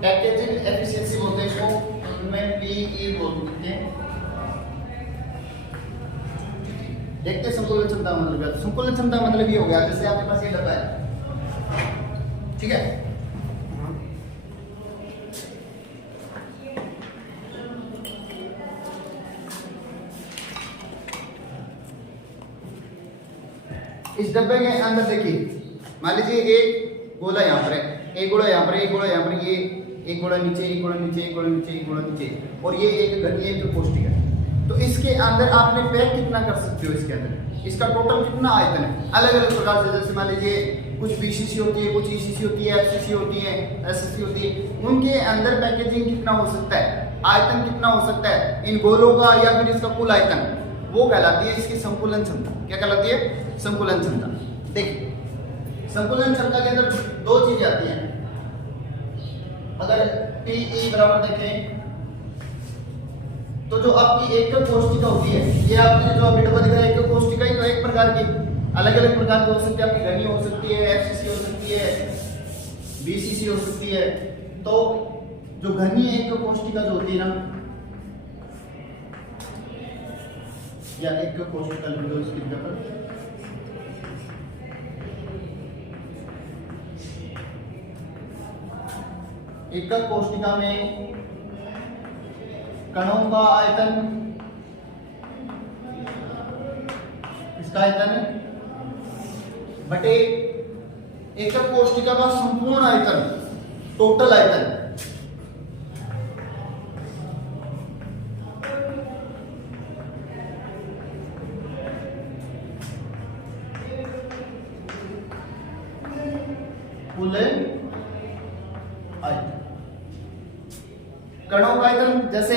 Packaging efficiency बोलते हैं इसको, उनमें पीई बोलते हैं। देखते हैं संकुलन क्षमता मतलब क्या। संकुलन क्षमता मतलब ये हो गया जैसे आपके पास ये डब्बा है, ठीक है, इस डब्बे के अंदर देखिए मान लीजिए एक गोला यहाँ पर है, एक गोला यहाँ पर, एक गोला यहाँ पर, ये एक गोला नीचे, एक गोला नीचे, एक गोला नीचे, एक गोला नीचे, और ये एक घनी एक पौष्टिक है। तो इसके अंदर आपने पैक कितना कर सकते हो, इसके अंदर इसका टोटल कितना आयतन है अलग अलग प्रकार से। जैसे मान लीजिए कुछ बीसीसी होती है, कुछ ईसीसी होती है, एफसीसी होती है, एसएससी होती है, उनके अंदर पैकेजिंग कितना हो सकता है, आयतन कितना हो सकता है इन गोलों का या फिर इसका कुल आयतन, वो कहलाती है इसकी संकुलन क्षमता। क्या कहलाती है? संकुलन क्षमता। देखिए संकुलन क्षमता के अंदर दो चीजें आती हैं। अगर पीई बराबर देखें तो जो आपकी एक कोशिका होती है, ये आपने जो अभी डब्बा दिखा है एक कोशिका ही तो एक प्रकार की अलग अलग प्रकार की हो सकती है, आपकी घनी हो सकती है, एफसीसी हो सकती है, बीसीसी हो सकती है। तो जो घनी एक कोशिका जो होती है ना, या एक कोशिका लिख दो इसकी जगह पर, एक कोशिका में कणों का आयतन, इसका आयतन बटे एक कोशिका का संपूर्ण आयतन, टोटल आयतन, कुल आयतन। कणों का आयतन जैसे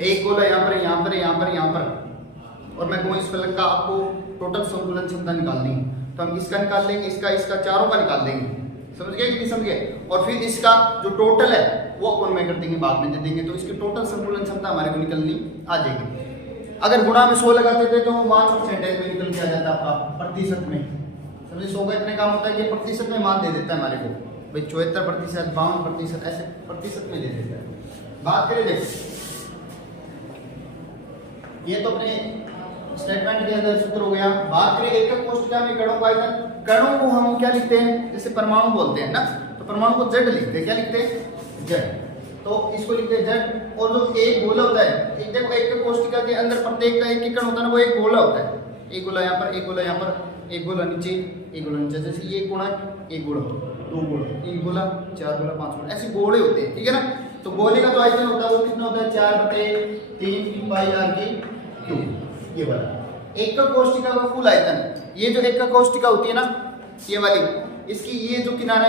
एक गोला यहाँ पर, यहाँ पर, यहाँ पर, यहाँ पर, और मैं कहूँ इस फलक का आपको टोटल संकुलन क्षमता निकालनी है तो हम इसका निकाल लेंगे, इसका चारों का निकाल देंगे। समझ गए कि नहीं समझ गए? और फिर इसका जो टोटल है वो अपन में कर देंगे, बाद में दे देंगे, तो इसकी टोटल संकुलन क्षमता हमारे को निकलनी आ जाएगी। अगर गुणा में 100 लगाते थे तो 5% में निकल के आ जाता आपका प्रतिशत में। समझे? 100 का इतने काम होता है कि प्रतिशत में मान दे देता है हमारे को, भाई 74%, 52%, ऐसे प्रतिशत में दे देता है। बात करें देखो, ये तो अपने स्टेटमेंट के अंदर सूत्र हो गया। बात करें एकक कोशिका में कणों का आयतन, कणों को हम क्या लिखते हैं, जैसे परमाणु बोलते हैं ना, तो परमाणु को जेड लिखते हैं। क्या लिखते हैं? जेड। तो इसको लिखते हैं जेड। और जो एक गोला होता है, एक देखो एकक कोशिका के अंदर प्रत्येक का एक कण होता है ना, वो एक गोला होता है। एक गोला यहाँ पर, एक गोला यहाँ पर, एक गोला नीचे, एक गोला नीचे। जैसे ये गुणा है, एक गोला, दो गोला, तीन गोला, चार गोला, पांच गोला, ऐसे गोले होते हैं, ठीक है ना। तो गोले का जो आयतन होता है वो कितना होता है? 4/3 पाई आर की क्यूब, ये वाला एकक कोशिका का कुल आयतन। ये जो एकक कोशिका होती है ना, ये वाली, इसकी ये जो किनारा,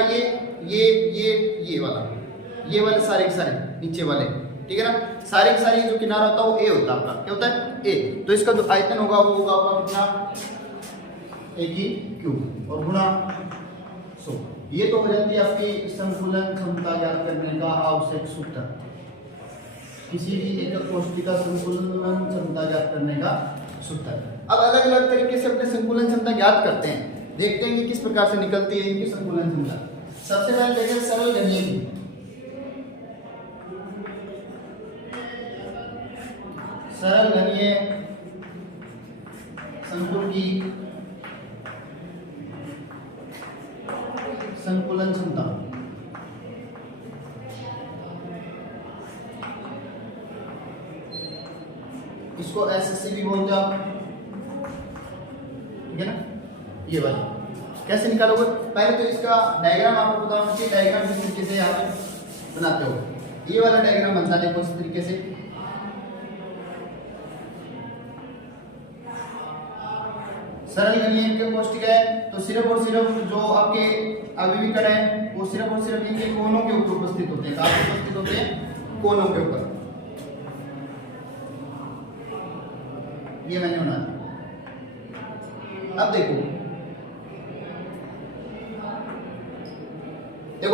ये वाले सारे के सारे नीचे वाले, ठीक है ना, सारे के सारे जो किनारा होता है वो ए होता है आपका। क्या होता है? ए। तो इसका जो आयतन होगा वो होगा आपका कितना? ए की क्यूब और गुणा 100। ये तो हो जाती है आपकी संकुलन क्षमता ज्ञात करने का आवश्यक सूत्र। किसी भी एकक कोशिका संकुलन क्षमता ज्ञात करने का सूत्र। अब अलग अलग तरीके से अपने संकुलन क्षमता ज्ञात करते हैं, देखते हैं कि किस प्रकार से निकलती है इनकी संकुलन क्षमता। सबसे पहले देखें सरल घनीय की। सरल घनीय संकुल की संकुलन क्षमता, इसको एसएससी भी बोलते हैं आप, ठीक है ना। ये वाला कैसे निकालोगे? पहले तो इसका डायग्राम आपको बता दूं कि डायग्राम किस तरीके से आप बनाते हो। ये वाला डायग्राम बनता है देखो इस तरीके से। सरल घनीय के कोशिका है तो सिर्फ और सिर्फ जो आपके अवयवी कण है वो सिर्फ और सिर्फ इनके कोनों के ऊपर उपस्थित होते हैं। कहाँ उपस्थित होते हैं? कोनों के ऊपर। ये मैंने बना दिया। अब देखो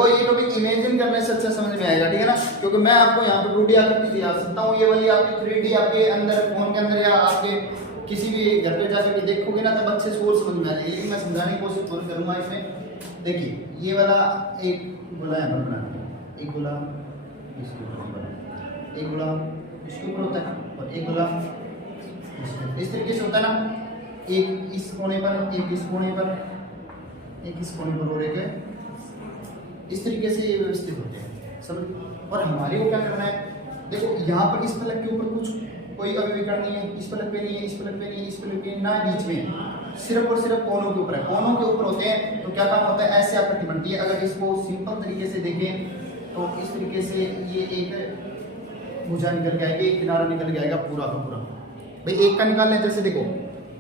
ये टॉपिक इमेजिन करने से अच्छा समझ में आएगा, ठीक है ना, क्योंकि मैं आपको यहाँ पे 2D आकृति दिखा सकता हूँ। ये वाली आपकी 3D आपके अंदर फोन के अंदर या आपके किसी भी घर पे जाकर के देखोगे ना तब अच्छे से और समझ में आ जाएगी। लेकिन मैं समझाने की कोशिश करूंगा इसमें देखिए ये वाला एक गोला यहाँ पर बनाते हैं, एक गोला इसके ऊपर, एक गोला इसके ऊपर होता है ना, और एक गोला इस तरीके से होता है ना, एक इस कोने पर, एक इस कोने पर, एक इस कोने पर, और एक इस तरीके से ये व्यवस्थित होते हैं सब। और हमारे को क्या करना है, देखो यहाँ पर इस फलक के ऊपर कुछ कोई अभिविकर्ण नहीं है, इस फलक पे नहीं है, इस फलक पे नहीं है, इस फलक पे ना, बीच में सिर्फ और सिर्फ कोनों के ऊपर है। कोनों के ऊपर होते हैं तो क्या काम होता है, ऐसे आकृति बनती है। अगर इसको सिंपल तरीके से देखें तो इस तरीके से ये एक भुजा निकल के आएगी, एक किनारा निकल के आएगा पूरा का पूरा। भाई एक का निकाल लें, जैसे देखो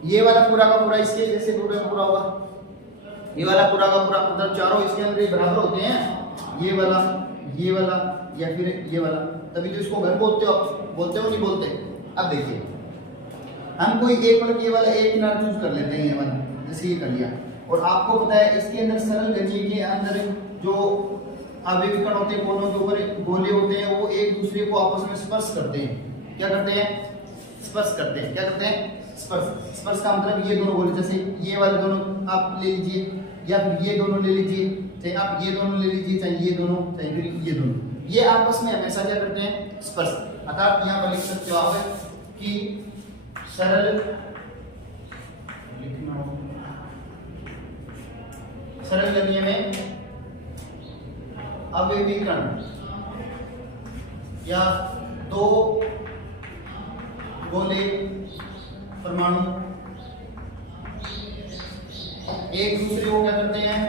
ये वाला पूरा का पूरा इसके जैसे पूरा का पूरा होगा, ये वाला पूरा का पूरा, मतलब चारों इसके अंदर ये बराबर होते हैं, ये वाला या फिर ये वाला, तभी तो इसको घन बोलते हो नहीं बोलते। अब देखिए हम कोई एक मतलब ये वाला एक किनारा चूज कर लेते हैं, ये वाला जैसे ये कर लिया, और आपको पता है इसके अंदर सरल गजी के अंदर जो अभिविकर्ण होते हैं, कोनों के ऊपर गोले होते हैं, वो एक दूसरे को आपस में स्पर्श करते हैं। क्या करते हैं, स्पर्श करते हैं। क्या करते हैं, स्पर्श। स्पर्श का मतलब ये दोनों गोले, जैसे ये वाले दोनों आप ले लीजिए, या फिर ये दोनों ले लीजिए, चाहे आप ये दोनों ले लीजिए, चाहे ये दोनों, चाहे फिर ये दोनों, ये आपस में हमेशा क्या करते हैं, स्पर्श। अतः आप यहाँ पर लिख सकते हो आप कि सरल गणीय में अभिविकर्ण या दो गोले परमाणु एक दूसरे को क्या करते हैं,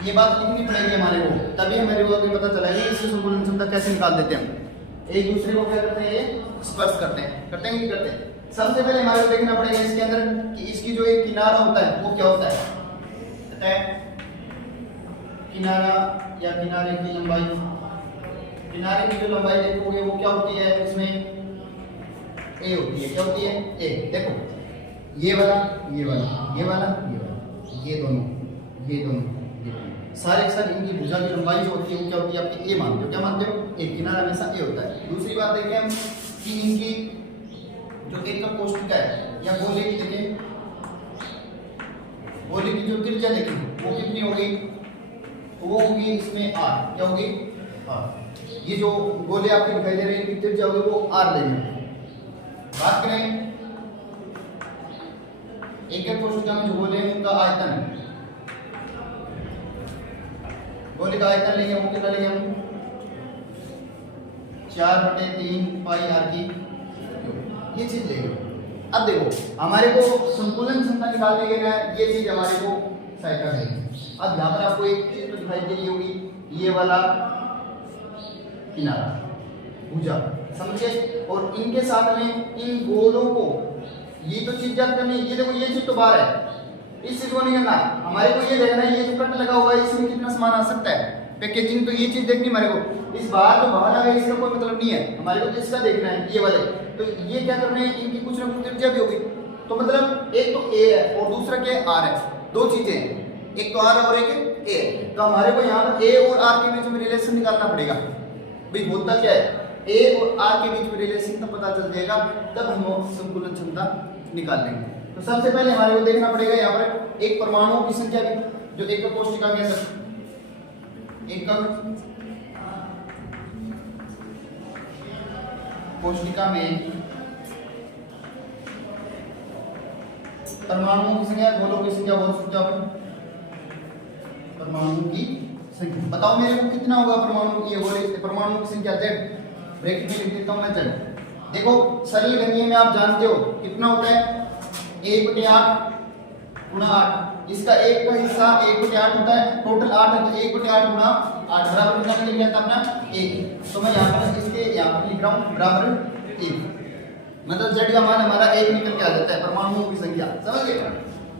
ये बात लिखनी पड़ेगी हमारे को, तभी हमारे को पता चलेगा कि इससे संतुलन क्षमता कैसे निकाल देते हैं हम। एक दूसरे को क्या करते हैं, स्पर्श करते हैं, करते हैं कि करते हैं। सबसे पहले हमारे को देखना पड़ेगा इसके अंदर कि इसकी जो एक किनारा होता है वो क्या होता है, किनारा या किनारे की लंबाई, किनारे की जो लंबाई देखोगे वो क्या होती है, इसमें ए होती है। क्या होती है, ए। देखो ये वाला, ये वाला, ये वाला, ये वाला, ये दोनों, ये दोनों, सारे के सारे इनकी भुजा की लंबाई जो होती है वो क्या होती है, आपकी ए मानते हो। क्या मानते हो, एक किनारा हमेशा ए होता है। दूसरी बात देखें हम कि इनकी जो एक कोष्ठिका है या गोले की देखें, गोले की जो त्रिज्या देखें वो कितनी होगी, वो होगी इसमें आर। क्या होगी, आर। ये जो गोले आपके दिखाई दे रहे हैं इनकी त्रिज्या होगी वो आर लेंगे। बात करें एक कोष्ठिका में जो गोले हैं उनका आयतन, गोले का आयतन लेंगे वो कितना लेंगे हम, 4/3 पाई आर की, ये चीज लेंगे। अब देखो हमारे को संतुलन क्षमता निकालने के लिए ये चीज हमारे को सहायता करेगी। अब यहाँ पर आपको एक चीज तो दिखाई दे रही होगी, ये वाला किनारा भुजा, समझिए, और इनके साथ में इन गोलों को ये तो चीज याद करनी, ये देखो ये चीज तो बाहर है, इस चीज को नहीं करना हमारे को, ये देखना है ये जो कट लगा हुआ है इसमें कितना सामान आ सकता है, पैकेजिंग, तो ये चीज देखनी हमारे को। इस बाहर जो बाहर लगा है इसका कोई मतलब नहीं है, हमारे को तो इसका देखना है, ये वाले। तो ये क्या करना है, इनकी कुछ ना कुछ त्रिज्या भी होगी, तो मतलब एक तो ए है और दूसरा क्या है, आर है। दो चीजें हैं, एक तो आर और एक ए। तो हमारे को यहाँ पर ए और आर के बीच में रिलेशन निकालना पड़ेगा। भाई होता क्या है, ए और आर के बीच में रिलेशन तब पता चल जाएगा, तब हम संतुलन क्षमता निकाल लेंगे। तो सबसे पहले हमारे को देखना पड़ेगा यहाँ पर एक परमाणुओं की संख्या भी, जो एकक कोष्ठिका के अंदर, एकक कोष्ठिका में परमाणुओं की संख्या, गोलों की संख्या बोल सकते हो आप, परमाणुओं की संख्या बताओ मेरे को कितना होगा परमाणु की, ये परमाणुओं की संख्या z, ब्रैकेट में लिख देता हूं मैं z। देखो सरल गणित में आप जानते हो कितना होता है, 1/8 गुणा 8, इसका एक का हिस्सा 1/8 होता है, टोटल 8 है, तो 1/8 गुणा 8 बराबर कितना निकल गया था अपना 1। तो मैं यहाँ पर इसके यहाँ पर लिख रहा हूँ बराबर 1, मतलब z का मान हमारा 1 निकल के आ जाता है, परमाणुओं की संख्या, समझ गए।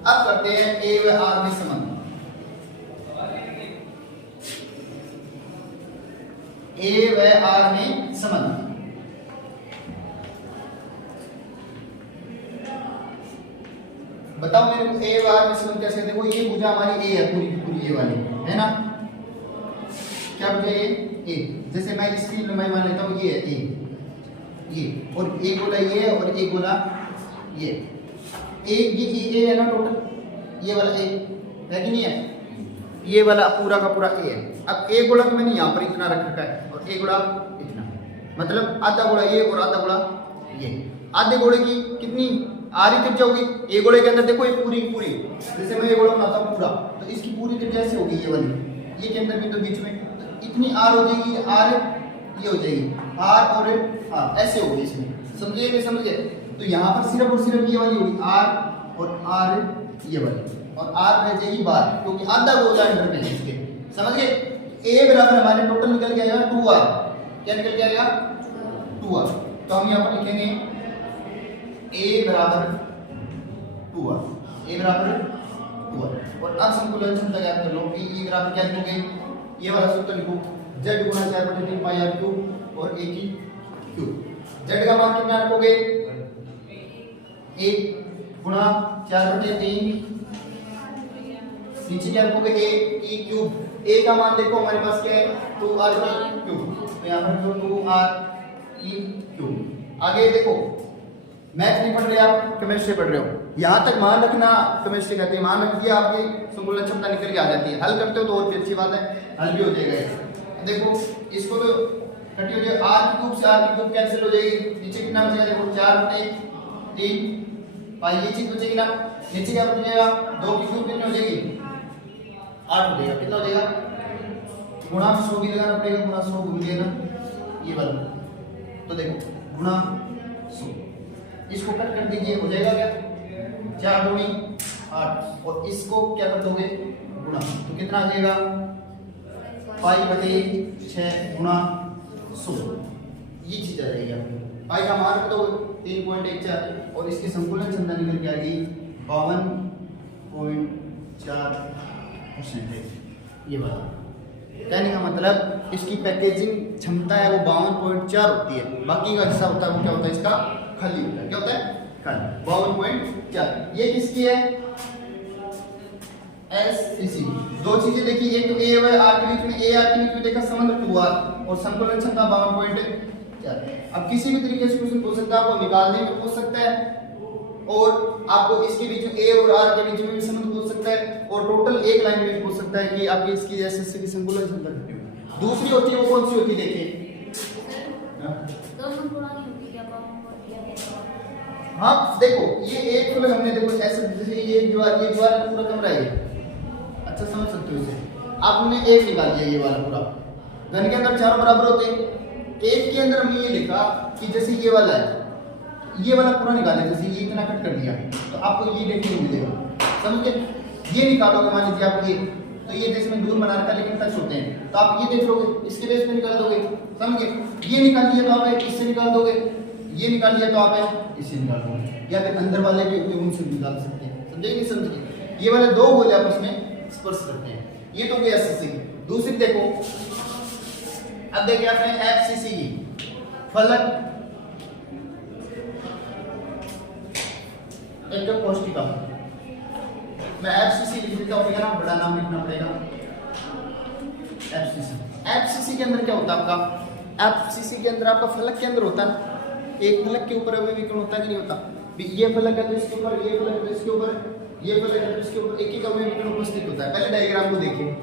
अब करते हैं a व r में संबंध, a व r में संबंध। बताओ मेरे को ए व आर में संबंध कैसे, देखो ये भुजा हमारी ए है, पूरी पूरी ये वाली है ना, क्या भुजा ये ए, जैसे मैं इसकी लंबाई मान लेता हूँ ये है ए, ये, और एक गोला ये और एक गोला ये। एक ये है ना टोटल, ये वाला ए है कि नहीं है, ये वाला पूरा का पूरा ए है। अब एक गोला तो मैंने यहाँ पर इतना रख रखा है और एक गोला इतना, मतलब आधा गोला ये और आधा गोला ये। आधे गोले की कितनी आरी त्रिज्या होगी, एक गोले के अंदर देखो ये पूरी पूरी, जैसे मैं ये गोला बनाता हूँ पूरा, तो इसकी पूरी त्रिज्या ऐसे होगी ये वाली, ये के अंदर भी तो बीच में तो इतनी आर हो जाएगी, आर ये हो जाएगी आर और आर ऐसे होगी इसमें, समझिए नहीं समझिए। तो यहाँ पर सिर्फ और सिर्फ ये वाली होगी आर और आर ये वाली, और आर रह जाएगी बार, क्योंकि आधा गोला अंडर में है इसके, समझ गए। ए बराबर हमारे टोटल निकल के आएगा 2r, क्या निकल के आएगा 2r। तो हम यहाँ पर लिखेंगे a बराबर 2r, a बराबर 2r। और अब संकुलन क्षमता ज्ञात कर लो, p e बराबर क्या लिखोगे, ये वाला सूत्र लिखो, z गुणा 4/3 पाई r क्यूब और a की क्यूब। z का मान कितना रखोगे, 1 गुणा 4/3, नीचे क्या रखोगे a की क्यूब। a का मान देखो हमारे पास क्या है 2r की क्यूब, तो यहाँ पर 2r की क्यूब। आगे देखो मैथ नहीं पढ़ रहे आप, केमिस्ट्री पढ़ रहे हो, यहाँ तक मान रखना, केमिस्ट्री कहते हैं मान रख दिया, आपकी संकुलन क्षमता निकल के आ जाती है। हल करते हो तो और भी अच्छी बात है, हल भी हो जाएगा। देखो इसको तो कटी हो जाएगी, r की क्यूब से r की क्यूब कैंसिल हो जाएगी, नीचे कितना बचेगा देखो 4/3 पाई, ये चीज बचेगी ना, नीचे क्या बचेगा 2 की क्यूब कितनी हो जाएगी 8 हो जाएगा, कितना हो जाएगा गुणा 100 भी लगाना पड़ेगा, गुणा 100 भूल गए ना ये वाला, तो देखो गुणा 100, इसको कट कर दीजिए, हो जाएगा क्या 4 दूनी 8, और इसको क्या कर दोगे गुणा, तो कितना आ जाएगा पाई/6 गुणा 100, ये चीज आ जाएगी आपकी। पाई का मान रख दो 3.14 और इसकी संकुलन क्षमता निकल के आएगी 52.4%। ये बात कहने का मतलब इसकी पैकेजिंग क्षमता है वो 52.4 होती है, बाकी का हिस्सा होता है वो क्या होता है इसका खाली होता है, क्या होता है खाली 52.4। ये किसकी है SCC। दो चीजें देखी, एक तो a और r के बीच में, a r के बीच में देखा संबंध 2r और संकुलन क्षमता 52.4। अब किसी भी तरीके से क्वेश्चन पूछ सकता है, आपको निकालने में पूछ सकता है और आपको इसके बीच में a और r के बीच में भी संबंध पूछ सकता है और टोटल एक लाइन में पूछ सकता है कि आपकी इसकी SCC की संकुलन क्षमता कितनी होगी। दूसरी होती है वो कौन सी होती है देखिए, हाँ देखो ये एक फलक हमने देखो ऐसे, जैसे ये दीवार पूरा कमरा है, अच्छा समझ सकते हो इसे, आपने एक निकाल दिया ये वाला पूरा, घन के अंदर चारों बराबर होते हैं, एक के अंदर हमने ये लिखा कि जैसे ये वाला है, ये वाला पूरा निकाले, जैसे ये इतना कट कर दिया तो आपको ये देखने को मिलेगा, समझ गए। ये निकालोगे मान लीजिए आप ये, तो ये जैसे मैं दूर बना रखा लेकिन टच होते हैं, तो आप ये देख लोगे इसके बेस पे निकाल दोगे, समझ गए। ये निकाल लिया तो आप इससे निकाल दोगे, ये निकाल लिया तो आप इससे निकाल दोगे, या फिर अंदर वाले भी होते हैं उनसे निकाल सकते हैं, समझे नहीं समझिए। ये वाले दो गोले आपस में स्पर्श करते हैं, ये तो गई SCC। दूसरी देखो, अब देखिए आपने FCC की फलक एक कोष्ठिका, मैं FCC लिख देता हूँ, ना बड़ा नाम लिखना पड़ेगा FCC के अंदर क्या होता है आपका, FCC के अंदर आपका फलक के अंदर होता है एक फलक के ऊपर अवयवीकरण होता है कि नहीं होता, ये फलक है तो इसके ऊपर, ये फलक है तो इसके ऊपर, ये फलक है तो इसके ऊपर एक एक अवयवीकरण उपस्थित होता है। पहले डायग्राम को देखिए,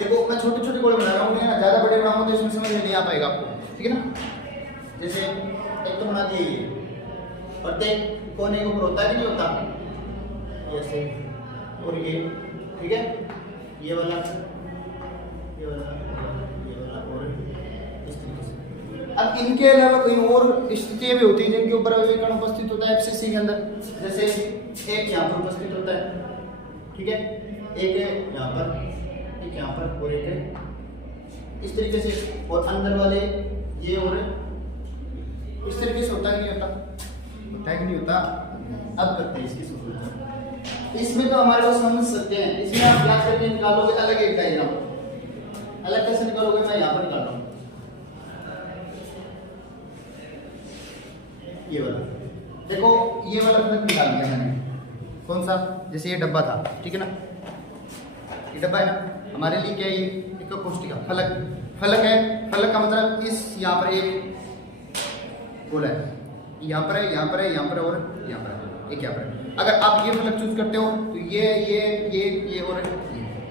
देखो मैं छोटे छोटे गोले बना रहा हूँ, ज्यादा बड़े बनाऊंगा तो इसमें समझ में नहीं आ पाएगा आपको, ठीक है ना। जैसे एक तो बना दिए ये, प्रत्येक कोने के ऊपर होता है कि नहीं होता, ऐसे और ये, ठीक है। ये वाला ये वाला और इस तरीके से। अब इनके अलावा कोई और स्थितियां भी होती हैं जिनके ऊपर अभिकरण उपस्थित होता है एफसीसी के अंदर, जैसे एक यहाँ पर उपस्थित होता है, ठीक है, एक है यहाँ पर, एक यहाँ पर और एक है इस तरीके से, और अंदर वाले ये और इस तरीके से होता है, नहीं होता, होता है कि नहीं होता। अब करते हैं इसकी सॉल्यूशन। इसमें तो हमारे पास समझ सकते हैं, इसमें आप क्या करके निकालोगे अलग एक डायग्राम, अलग कैसे निकालोगे, मैं यहाँ पर निकाल रहा हूँ ये वाला, देखो ये वाला फलक निकाल दिया मैंने, कौन सा, जैसे ये डब्बा था, ठीक है ना, ये डब्बा है ना, हमारे लिए क्या है, ये एक कोष्ठिका फलक, फलक है, फलक का मतलब इस यहाँ पर एक गोला है, यहाँ पर है, यहाँ पर है, यहाँ पर और यहाँ पर है, एक यहाँ पर है। अगर आप ये फलक चूज करते हो तो ये और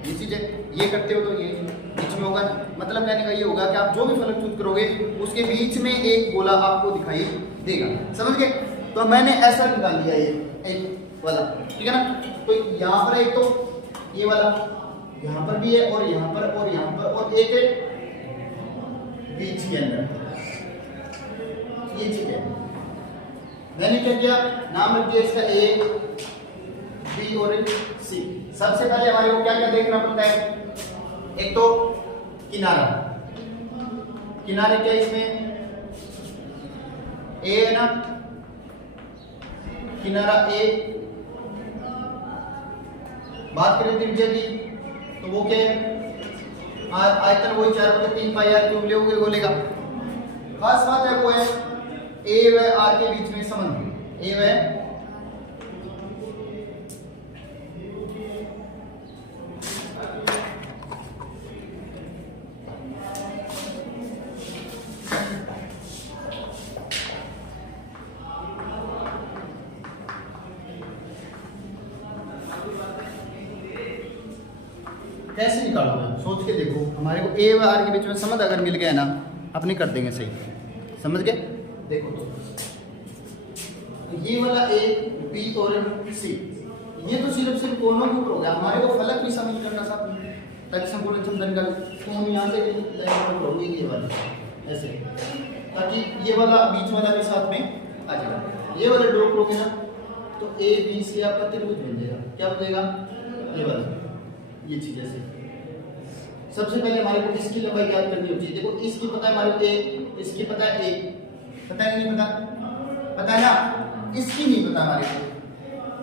ये चीज है, ये करते हो तो ये बीच में होगा, मतलब कहने का ये होगा कि आप जो भी फलक चूज करोगे उसके बीच में एक गोला आपको दिखाई देगा, समझ गए। तो मैंने ऐसा निकाल दिया ये एक वाला, ठीक है ना, तो यहाँ पर एक तो ये वाला यहाँ पर भी है और यहाँ पर और यहाँ पर और एक है बीच के अंदर, ये चीज है। मैंने क्या किया, नाम रख दिया इसका ए बी और सी। सबसे पहले हमारे को क्या क्या देखना पड़ता है, एक तो किनारा, किनारे क्या इसमें ए है ना, किनारा ए, बात करें त्रिज्या की तो वो क्या है, आयतन वही 4/3 पाई आर क्यूब ले गोले का। खास बात है वो है ए व आर के बीच में संबंध, ए व कैसे निकालोगे, सोच के देखो। हमारे को ए व आर के बीच में संबंध अगर मिल गया ना, अपने कर देंगे सही, समझ गए। देखो तो ये वाला ए बी और सी, ये तो सिर्फ कोनों के ऊपर हो गया, हमारे को फलक भी शामिल करना साथ में ताकि संपूर्ण क्षमता निकाल, तो हम यहाँ से लाइन पकड़ोगे ये वाला ऐसे, ताकि ये वाला बीच वाला भी साथ में आ जाएगा। ये वाला ड्रॉ करोगे ना तो ए बी सी आपका त्रिभुज बन जाएगा, क्या बनेगा, ये वाला, ये चीज ऐसे। सबसे पहले हमारे को इसकी लंबाई याद करनी होती है। देखो इसकी पता है हमारे को ए, इसकी पता है ए, पता है नहीं पता, पता है ना, इसकी नहीं पता हमारे को,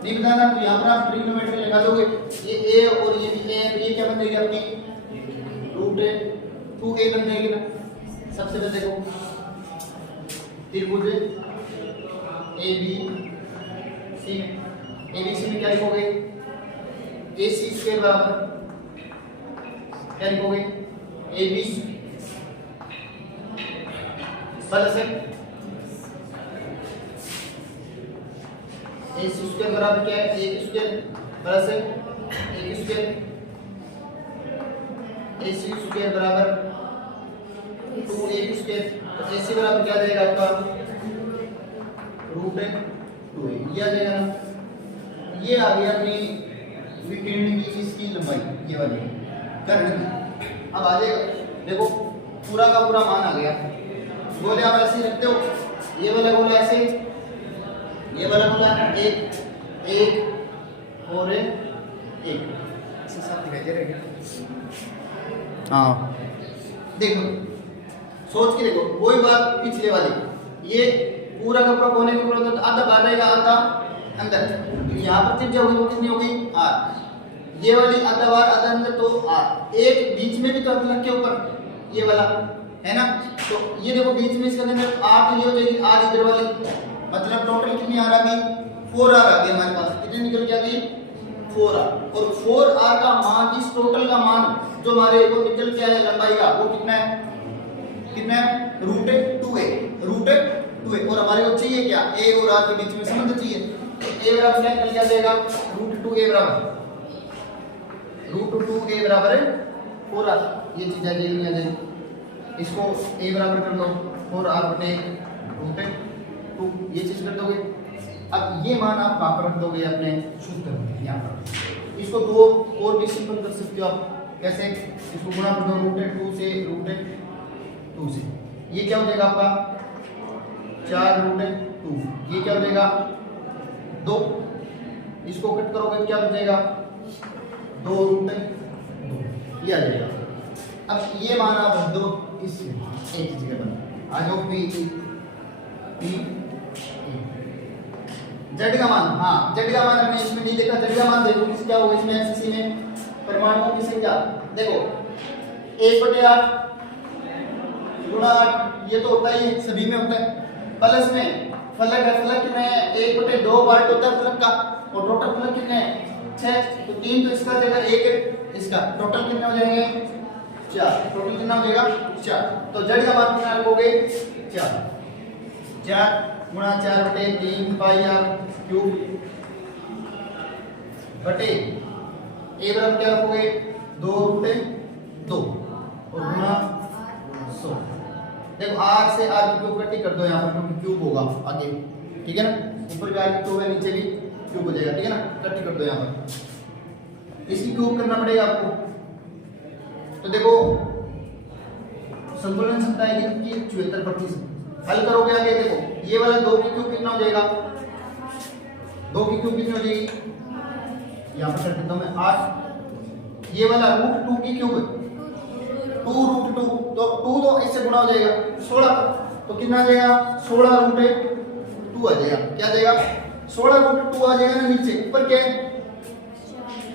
नहीं पता ना, तो यहाँ पर आप ट्रिग्नोमेट्री लगा दोगे, ये ए और ये भी ए, ये क्या बन जाएगी आपकी √2a बन जाएगी ना। सबसे पहले देखो त्रिभुज ए बी सी में, ए बी सी में क्या लिखोगे, ए सी स्क्वायर बराबर क्या लिखोगे, A B plus A C square बराबर क्या है, A square plus A square, A C square बराबर 2a स्क्वायर, तो ए सी बराबर क्या आ जाएगा आपका √2a, ये आ जाएगा ना। ये आ गया अपनी विकिरण की इसकी लंबाई, ये वाली कर्ण की। अब आ जाएगा, देखो पूरा का पूरा मान आ गया। गोले आप ऐसे रखते हो, ये वाला गोला ऐसे, ये वाला गोला एक एक और एक साथ दिखाई दे रहा है। हाँ देखो, सोच के देखो, वही बात पिछले वाली, ये पूरा का पूरा कोने के ऊपर होता है, आधा बाहर रहेगा आधा अंदर, तो यहाँ पर त्रिज्या होगी वो कितनी होगी, आर। ये वाली आधा बाहर आधा अंदर, तो आर। एक बीच में भी तो फलक के ऊपर ये वाला है ना, तो ये देखो बीच में इसके अंदर आर, तो ये हो जाएगी आर इधर वाली, मतलब टोटल कितनी आ रहा है, 4r आ गई हमारे पास, कितनी निकल के आ गई 4r। और 4r का मान, इस टोटल का मान जो हमारे को निकल के आया लंबाई का, वो कितना है, कितना है √2a, और हमारे को चाहिए क्या, a और r के बीच में संबंध चाहिए, तो a बराबर क्या निकल के आ जाएगा, √2a बराबर 4r, ये चीज आ जाएगी, नहीं आ जाएगी। इसको a बराबर कर दो 4r बटे √2, ये चीज कर दोगे। अब ये मान आप कहाँ पर रख दोगे, अपने सूत्र में यहाँ पर। इसको दो और भी सिंपल कर सकते हो आप, कैसे, इसको गुणा कर दो √2 से √2 से, ये क्या हो जाएगा आपका 4√2, ये क्या हो जाएगा 2, इसको कट करोगे क्या हो जाएगा 2√2, ये आ जाएगा। अब ये मान आप रख दो इस एक जगह पर, आ जाओ पी जेड का मान, हाँ जेड का मान हमने इसमें नहीं देखा, जेड का मान देखो किस क्या होगा इसमें एफसीसी में परमाणुओं की संख्या, देखो 1/8 गुणा 8, ये तो होता ही है सभी में होता है, प्लस में फलक है, फलक में 1/2 पार्ट होता है फलक का, और टोटल फलक कितने हैं 6, तो 3 तो इसका जगह 1 है इसका, टोटल कितने हो जाएंगे 4, टोटल कितना हो जाएगा 4, तो जेड का मान कितना रखोगे 4 गुणा 4/3 पाई r क्यूब बटे ए बराबर क्या रखोगे 2√2 और गुणा 100, देखो r से r क्यूब कटी कर दो यहाँ पर क्योंकि क्यूब होगा आगे, ठीक है ना, ऊपर भी r क्यूब है नीचे भी क्यूब हो जाएगा, ठीक है ना, कटी कर दो यहाँ पर, इसकी क्यूब करना पड़ेगा आपको। तो देखो संतुलन क्षमता है कि 74%, हल करोगे आगे देखो ये वाला 2 की क्यूब कितना हो जाएगा, 2 की क्यूब कितनी हो जाएगी, यहाँ पर कर देता हूँ मैं 8, ये वाला √2 की क्यूब 2√2, तो 2 तो इससे गुणा हो जाएगा 16, तो कितना आ जाएगा 16√2 आ जाएगा, क्या आ जाएगा 16√2 आ जाएगा ना, नीचे ऊपर क्या है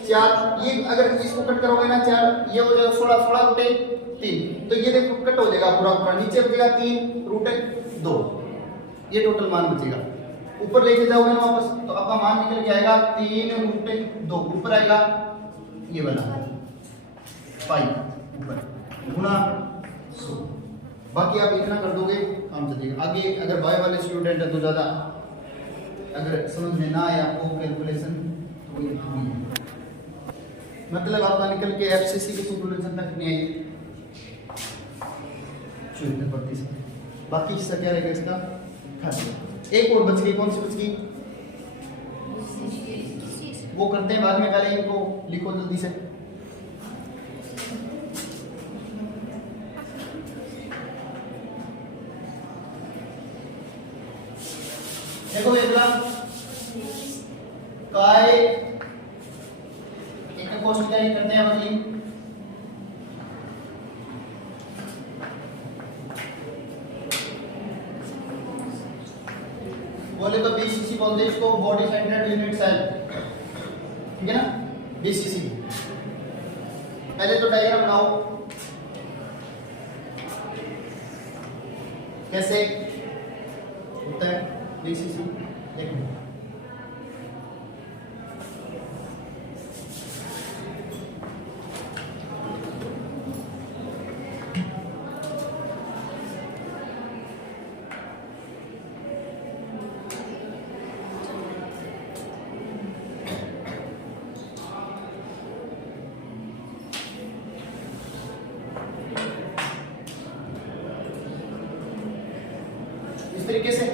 4, ये अगर इसको कट करोगे ना 4, ये हो जाएगा 16√3, तो ये देखो कट हो जाएगा पूरा ऊपर, नीचे बचेगा 3√2, ये टोटल मान बचेगा, ऊपर लेके जाओगे ना वापस तो आपका मान निकल के आएगा 3√2, ऊपर आएगा ये वाला पाई ऊपर गुणा 100, बाकी आप इतना कर दोगे काम चलेगा। आगे अगर बाय वाले स्टूडेंट है तो ज्यादा अगर समझ में ना आए आपको कैलकुलेशन तो ये मतलब आपका निकल के एफसीसी की संतुलन तक नहीं आई 74%, बाकी हिस्सा क्या रहेगा इसका खाली। एक और बच गई, कौन सी बच गई वो करते हैं बाद में, पहले इनको लिखो जल्दी से। देखो अगला काय एक क्वेश्चन क्या करते हैं बदली, बोले तो बीसीसी बोलते हैं इसको, बॉडी सेंटर्ड यूनिट सेल, ठीक है ना बीसीसी। पहले तो डायग्राम बनाओ कैसे होता है बीसीसी, देखो इस तरीके से,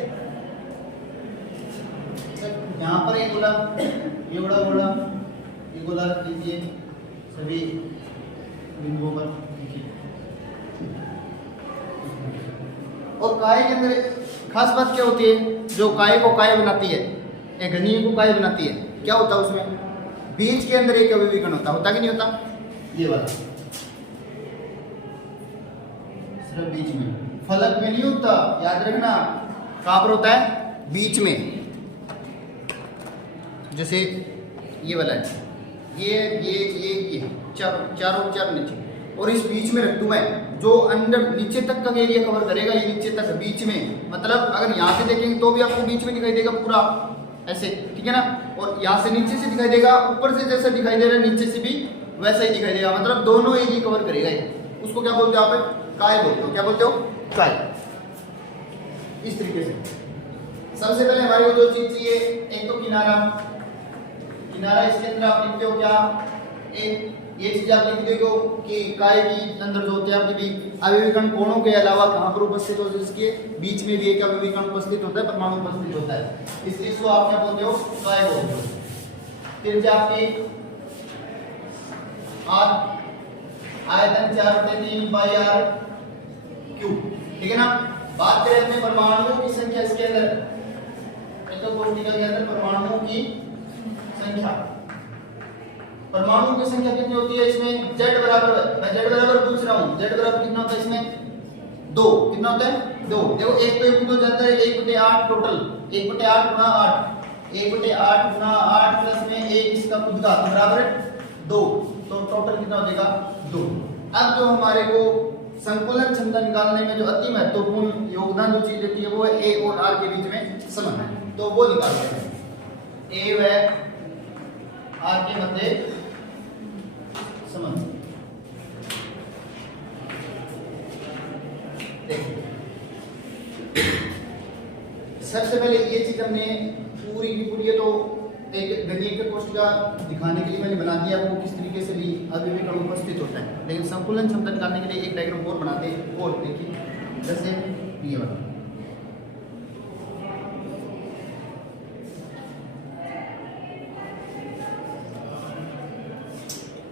यहाँ पर एक गोला, ये बड़ा गोला, ये गोला लीजिए सभी बिंदुओं पर लिखिए। और काय के अंदर खास बात क्या होती है, जो काय को काय बनाती है, एक घनीय को काय बनाती है, क्या होता है उसमें बीच के अंदर एक अभिविकर्ण होता कि नहीं होता, ये वाला सिर्फ बीच में, फलक में नहीं होता, याद रखना कहां पर होता है बीच में, जैसे ये वाला है, ये चारों नीचे, और इस बीच में रख दूं मैं, जो अंदर नीचे तक का एरिया कवर करेगा, ये नीचे तक बीच में, मतलब अगर यहाँ से देखेंगे तो भी आपको बीच में दिखाई देगा पूरा ऐसे, ठीक है ना, और यहाँ से नीचे से दिखाई देगा, ऊपर से जैसा दिखाई दे रहा है नीचे से भी वैसा ही दिखाई देगा, मतलब दोनों एरिया कवर करेगा ये, उसको क्या बोलते हो आप, काय बोलते हो, क्या बोलते हो काय। इस तरीके से सबसे पहले हमारे को जो चीज चाहिए, एक तो किनारा, इसके अंदर आप लिखते हो क्या, एक ये चीज आप लिख दोगे कि काय के अंदर जो होते हैं आपके भी अभिविकर्ण कोणों के अलावा कहां पर उपस्थित होते हैं, इसके बीच में भी एक अभिविकर्ण उपस्थित होता है, परमाणु उपस्थित होता है, इसलिए इसको आप क्या बोलते हो काय बोलते हो। फिर जो आपके आर आयतन 4/3 पाई आर क्यूब, ठीक है ना। बात करें अपने परमाणुओं की संख्या इसके अंदर, कोशिका के अंदर परमाणुओं की संख्या, परमाणुओं की संख्या कितनी होती है इसमें, z बराबर, मैं z बराबर पूछ रहा हूं, z बराबर कितना होता है इसमें 2, कितना होता है 2। देखो एक तो एक हो जाता है 1/8 टोटल, 1/8 गुणा 8, 1/8 गुणा 8 प्लस में 1 इसका खुद का बराबर 2, तो टोटल कितना हो जाएगा 2। अब जो हमारे को संकुलन क्षमता निकालने में जो अति महत्वपूर्ण योगदान जो चीज देती है वो है ए और आर के बीच में समन्वय, तो वो निकालते हैं ए व आर के मध्य समन्वय। सबसे पहले ये चीज हमने पूरी की पूरी तो एक गणित के कोष्ठक का दिखाने के लिए मैंने बना दिया आपको किस तरीके से भी अभिविकरण उपस्थित होता है, लेकिन संकुलन क्षमता निकालने के लिए एक डायग्राम और बनाते हैं। और देखिए जैसे ये वाला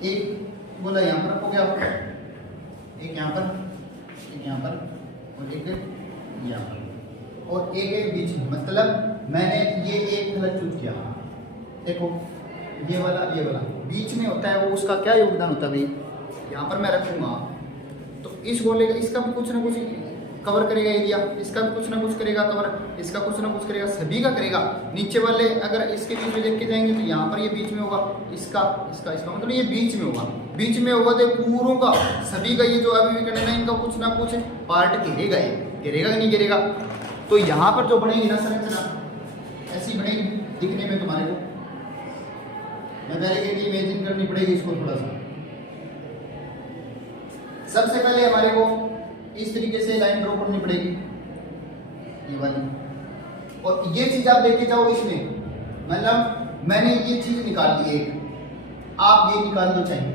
एक बोला यहाँ पर आपको क्या होगा, एक यहाँ पर, एक यहाँ पर और एक यहाँ पर और एक बीच में, मतलब मैंने ये एक फलक चूज किया, देखो ये वाला बीच में होता है, वो उसका क्या योगदान होता है भाई, यहाँ पर मैं रखूंगा तो इस गोले का, इसका भी कुछ ना कुछ कवर करेगा एरिया, इसका भी कुछ ना कुछ करेगा कवर, इसका कुछ ना कुछ करेगा, सभी का करेगा। नीचे वाले अगर इसके बीच में देख के जाएंगे तो यहाँ पर ये बीच में होगा, इसका मतलब ये बीच में होगा, बीच में होगा तो पूरों का सभी का ये जो अभिविकरण है इनका कुछ ना कुछ पार्ट घेरेगा, ये घेरेगा कि नहीं घेरेगा। तो यहाँ पर जो बनेगी ना संरचना ऐसी बनेगी दिखने में तुम्हारे को, मैं पहले कहती इमेजिन करनी पड़ेगी इसको थोड़ा सा। सबसे पहले हमारे को इस तरीके से लाइन ड्रॉ करनी पड़ेगी ये वाली, और ये चीज आप देख के जाओ इसमें, मतलब मैंने ये चीज निकाल ली एक, आप ये निकाल लो चाहे,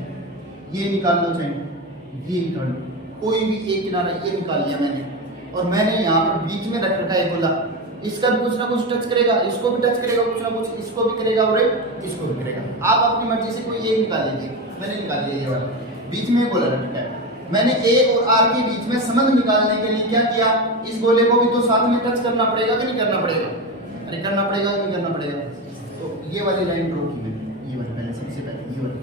ये निकाल लो चाहे, ये निकाल लो, कोई भी एक किनारा ये निकाल लिया मैंने, और मैंने यहाँ पर बीच में रख रखा है बोला, इसका भी कुछ ना कुछ टच करेगा, इसको भी टच करेगा कुछ ना कुछ, इसको भी करेगा और इसको भी करेगा। आप अपनी मर्जी से कोई एक निकाल लीजिए, मैंने निकाल लिया ये वाला, बीच में गोला रखा है। मैंने ए और आर के बीच में संबंध निकालने के लिए क्या किया, इस गोले को भी तो साथ में टच करना पड़ेगा कि नहीं करना पड़ेगा, अरे करना पड़ेगा कि नहीं करना पड़ेगा। तो ये वाली लाइन ड्रॉ की मैंने, ये वाली पहले सबसे पहले ये वाली,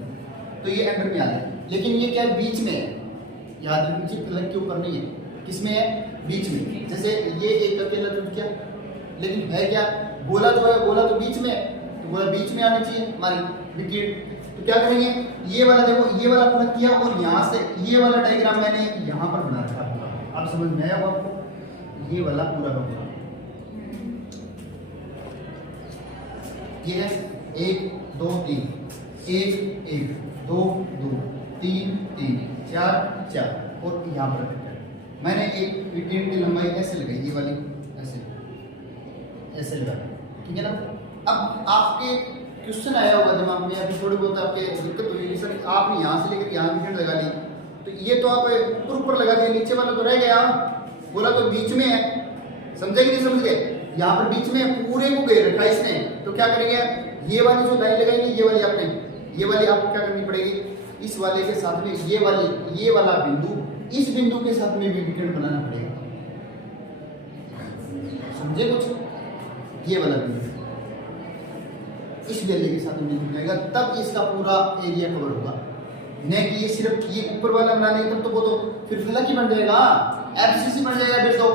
तो ये अंदर में आ गया, लेकिन ये क्या बीच में है, याद रखिए फलक के ऊपर नहीं है, किसमें है बीच में। जैसे ये एक अकेला टूट गया, लेकिन है क्या गोला जो है, गोला तो बीच में है, तो गोला बीच में आना चाहिए हमारी विकेट। तो क्या करेंगे, ये वाला देखो, ये वाला फलक किया और यहाँ से ये वाला डायग्राम मैंने यहाँ पर बना रखा है, आप समझ में आया आपको, ये वाला पूरा का पूरा ये है 1 2 3, 1 1 2 2 3 3 4 4 और यहाँ पर मैंने एक विकेट की लंबाई ऐसे लगाई, ये वाली ऐसे लगा, ठीक है ना। अब आपके क्वेश्चन आया होगा दिमाग में, अभी थोड़ी बहुत आपके दिक्कत हुई सर, आपने यहाँ से लेकर यहाँ विकेट लगा ली, तो ये तो आप ऊपर लगा दिए, नीचे वाला तो रह गया, बोला तो बीच में है, समझे कि नहीं समझ गए, यहाँ पर बीच में पूरे को घेर रखा इसने, तो क्या करेंगे, ये वाली जो लाइन लगाएंगे, ये वाली आपने, ये वाली आपको क्या करनी पड़ेगी, इस वाले के साथ में ये वाला बिंदु, इस बिंदु के साथ में भी विकेट बनाना पड़ेगा, समझे कुछ, ये वाला बिंदु इस बेले के साथ में बनाएगा, तब इसका पूरा एरिया कवर होगा, नहीं कि ये सिर्फ ये ऊपर वाला बना देंगे तब तो वो तो फिर फलक ही बन जाएगा, एफसीसी बन जाएगा, फिर तो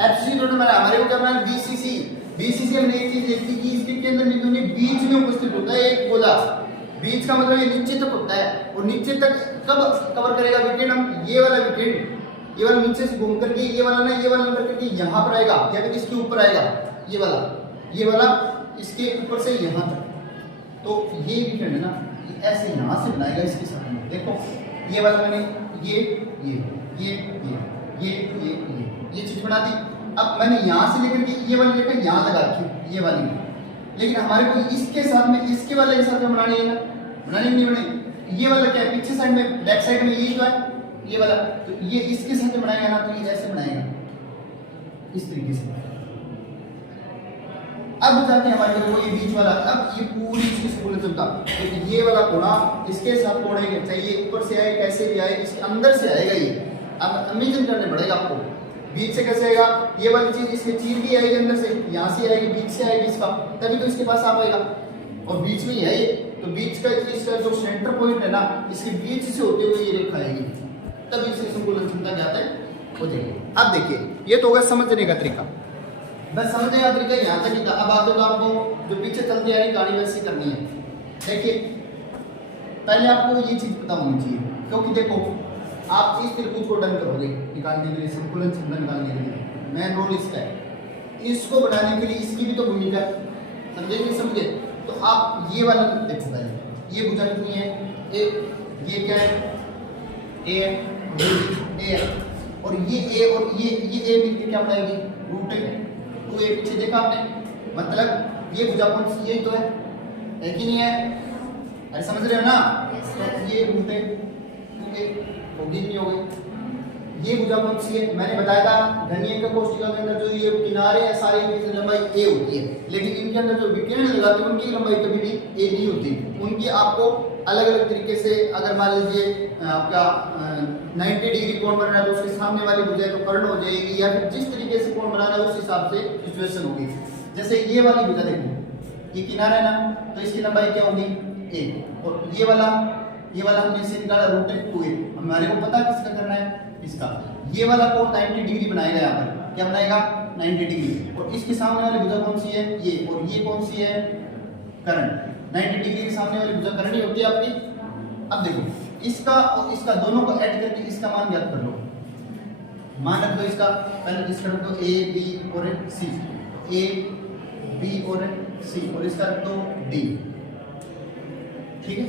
एफसीसी तो हमारे को क्या बनाना, बीसीसी हमने एक चीज देखी कि इसके अंदर बिंदु ने बीच में उपस्थित होता है एक गोला, बीच का मतलब ये नीचे तक होता है, और नीचे तक कब कवर करेगा विकेट, हम ये वाला विकेट, ये वाला नीचे से घूम करके ये वाला ना, ये वाला करके यहाँ पर आएगा, या फिर इसके ऊपर आएगा, ये वाला इसके ऊपर से यहाँ तक, तो ये विकेट है ना, ऐसे यहाँ से बनाएगा इसके साथ में, देखो ये वाला मैंने ये चीज बना दी। अब मैंने यहाँ से लेकर के ये वाली लेकर यहाँ लगा रखी, ये वाली, लेकिन हमारे को इसके साथ में, इसके वाले के साथ में बनानी है ना, बनानी नहीं बने, ये वाला क्या है पीछे साइड में, बैक साइड में ये जो है ये वाला, तो ये इसके साथ में बनाएगा ना, तो ये ऐसे बनाएगा इस तरीके से, अब जाते हैं हमारे देखो ये बीच वाला, अब ये पूरी चीज संकुलन क्षमता, तो ये वाला कोणा इसके साथ कोणेंगे, चाहिए ऊपर से आए कैसे भी आए, इसके अंदर से आएगा ये। अब इमेजिन करने पड़ेगा आपको, बीच से कैसे आएगा, ये वाली चीज इसके चीर की आएगी अंदर से, यहाँ से आएगी, बीच से आएगी इसका, तभी तो इसके पास आ पाएगा, और बीच में ही है ये, तो बीच का इसका जो सेंटर पॉइंट है ना, इसके बीच से होते हुए ये रेखा आएगी, तभी इसकी संकुलन क्षमता क्या है हो जाएगी। अब देखिए ये तो होगा समझने का तरीका, बस समझने का तरीका यहाँ तक ही था। अब आगे तो आपको जो पीछे चलती आ रही कहानी वैसी करनी है। देखिए पहले आपको ये चीज पता होनी चाहिए, क्योंकि देखो आप इस त्रिभुज को डन करोगे निकालने के लिए, संकुलन क्षमता निकालने के लिए मेन रोल इसका है, इसको बनाने के लिए इसकी भी तो भूमिका समझेंगे, समझे। तो आप ये वाला देखो, पहले ये भुजा कितनी है, ये क्या है, ए, और ये ए और ये ए मिलकर क्या बनाएगी, रूट 2a। पीछे देखा आपने, मतलब ये भुजा कौन सी, यही तो है कि नहीं है, अरे समझ रहे हो ना। तो ये रूट 2a होगी नहीं होगी, ये भुजा कौन सी है, मैंने बताया था घनीय का कोष्ठिका के अंदर जो ये किनारे है सारी की लंबाई a होती है, लेकिन इनके अंदर जो विकिरण लगाते हैं उनकी लंबाई कभी भी a नहीं होती, उनकी आपको अलग अलग तरीके से, अगर मान लीजिए आपका 90 डिग्री कोण बनाना है तो उसके सामने वाली भुजा तो कर्ण हो जाएगी, या फिर जिस तरीके से कोण बनाना है उस हिसाब से सिचुएशन होगी। जैसे ये वाली भुजा देखो, ये किनारा है ना, तो इसकी लंबाई क्या होगी a, और ये वाला हमने इसे निकाला रूट 2a, हमारे को पता किसका करना है, इसका। ये वाला कोण 90 डिग्री बनाएगा, यहाँ पर क्या बनाएगा 90 डिग्री, और इसके सामने वाली भुजा कौन सी है, ये, और ये कौन सी है, कर्ण। 90 डिग्री के सामने वाली भुजा कर्ण ही होती है आपकी। अब देखो इसका और इसका दोनों को ऐड करके इसका मान ज्ञात कर लो, मान रख दो इसका, पहले इसका रख दो a b और c, a b और c, और इसका रख दो d, ठीक है।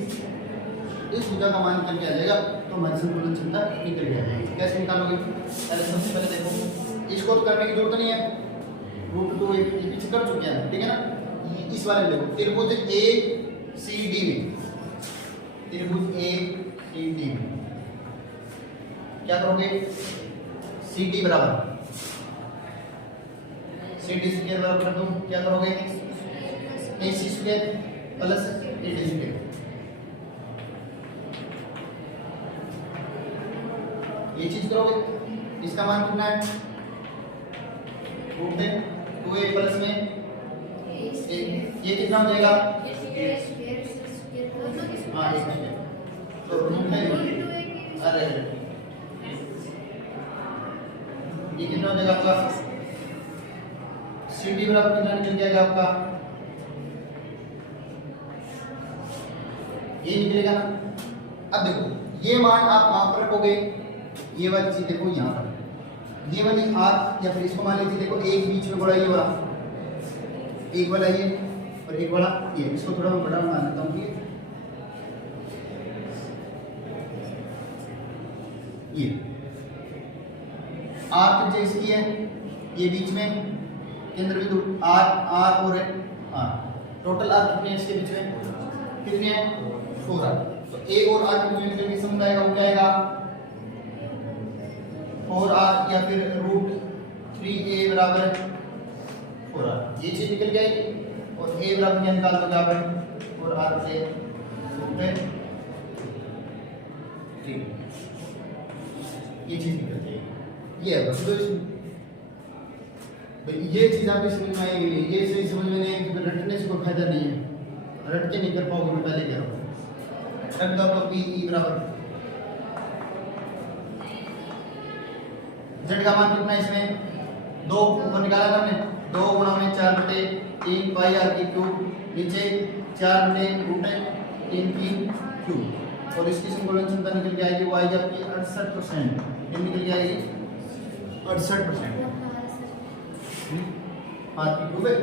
इस भुजा का मान निकल के आ जाएगा, तो हमारी संकुलन क्षमता निकल के आ जाएगी। कैसे निकालोगे, पहले सबसे पहले देखो, इसको तो करने की जरूरत नहीं है, रूट 2a ये पीछे कर चुके हैं, ठीक है ना। इस वाले में देखो त्रिभुज a c d में, त्रिभुज a c d में क्या करोगे, c d बराबर c d स्क्वायर बराबर कर दो, क्या करोगे ac square plus ad square, ये चीज करोगे, इसका मान कितना है, रूट 2a प्लस में ये कितना हो जाएगा, हाँ तो रूट अरे ये कितना हो जाएगा आपका, सी डी बराबर कितना निकल जाएगा आपका, ये निकलेगा ना। अब देखो ये मान आप वहां पर रखोगे, ये वाली चीज देखो यहाँ पर, ये वाली आर, या फिर इसको मान लीजिए देखो एक बीच में बड़ा ये वाला, एक वाला ये और एक वाला ये, इसको थोड़ा मैं बड़ा बना देता हूँ, ये आर त्रिज्या इसकी है, ये बीच में केंद्र बिंदु आर और आर, टोटल आर कितने इसके बीच में, कितने हैं 4 आर, तो ए और आर के बीच में समझ आएगा, वो क्या आएगा 4r, या फिर रूट 3a बराबर 4r, ये चीज निकल जाएगी, और a बराबर क्या निकाल दोगे आप, 4r से रूट 3, ये चीज निकल जाएगी। ये है बस, तो ये चीज आपकी समझ में आएगी, ये चीज समझ में नहीं आएगी तो रटने से कोई फायदा नहीं है, रट के नहीं कर पाओगे, मैं पहले कह रहा हूँ। रख दो आपका p बराबर z का मान कितना है इसमें, 2 ऊपर निकाला था हमने, 2 गुणा में 4/3 पाई r की क्यूब, नीचे 4/√3 की क्यूब, और इसकी संकुलन क्षमता निकल के आएगी, वो आएगी आपकी 68%, ये निकल के आएगी 68%, r की क्यूब है।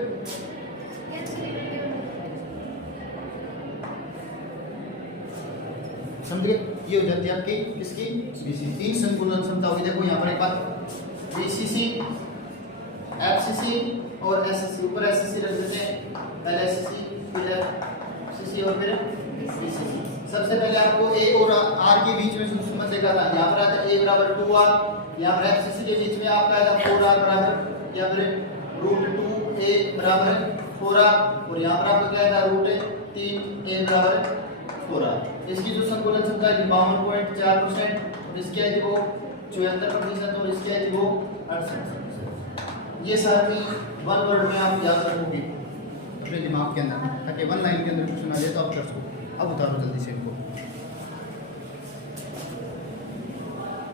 समझिए, ये हो जाती है आपकी इसकी बीसीसी, 3 संकुलन क्षमता होगी। देखो यहाँ पर एक बात, बीसीसी, एफसीसी और एसएससी, ऊपर एसएससी रख देते हैं, पहले एसएससी फिर एफसीसी और फिर बीसीसी। सबसे पहले आपको ए और आर के बीच में समझ देखा था, यहाँ पर आता है ए बराबर 2r, यहाँ पर एफसीसी के बीच में आपका आएगा 4r बराबर, या फिर रूट 2a बराबर 4 और यहाँ पर आपका क्या था रूट है 3 a बराबर 4। इसकी जो संकुलन क्षमता है 52.4%, इसकी आई थी वो 74% और इसकी आई थी वो 68%। ये सारी वन वर्ड में आप याद रखोगे अपने दिमाग के अंदर, ताकि वन लाइन के अंदर क्वेश्चन आ जाए तो आप कर सको। अब उतारो जल्दी से इनको।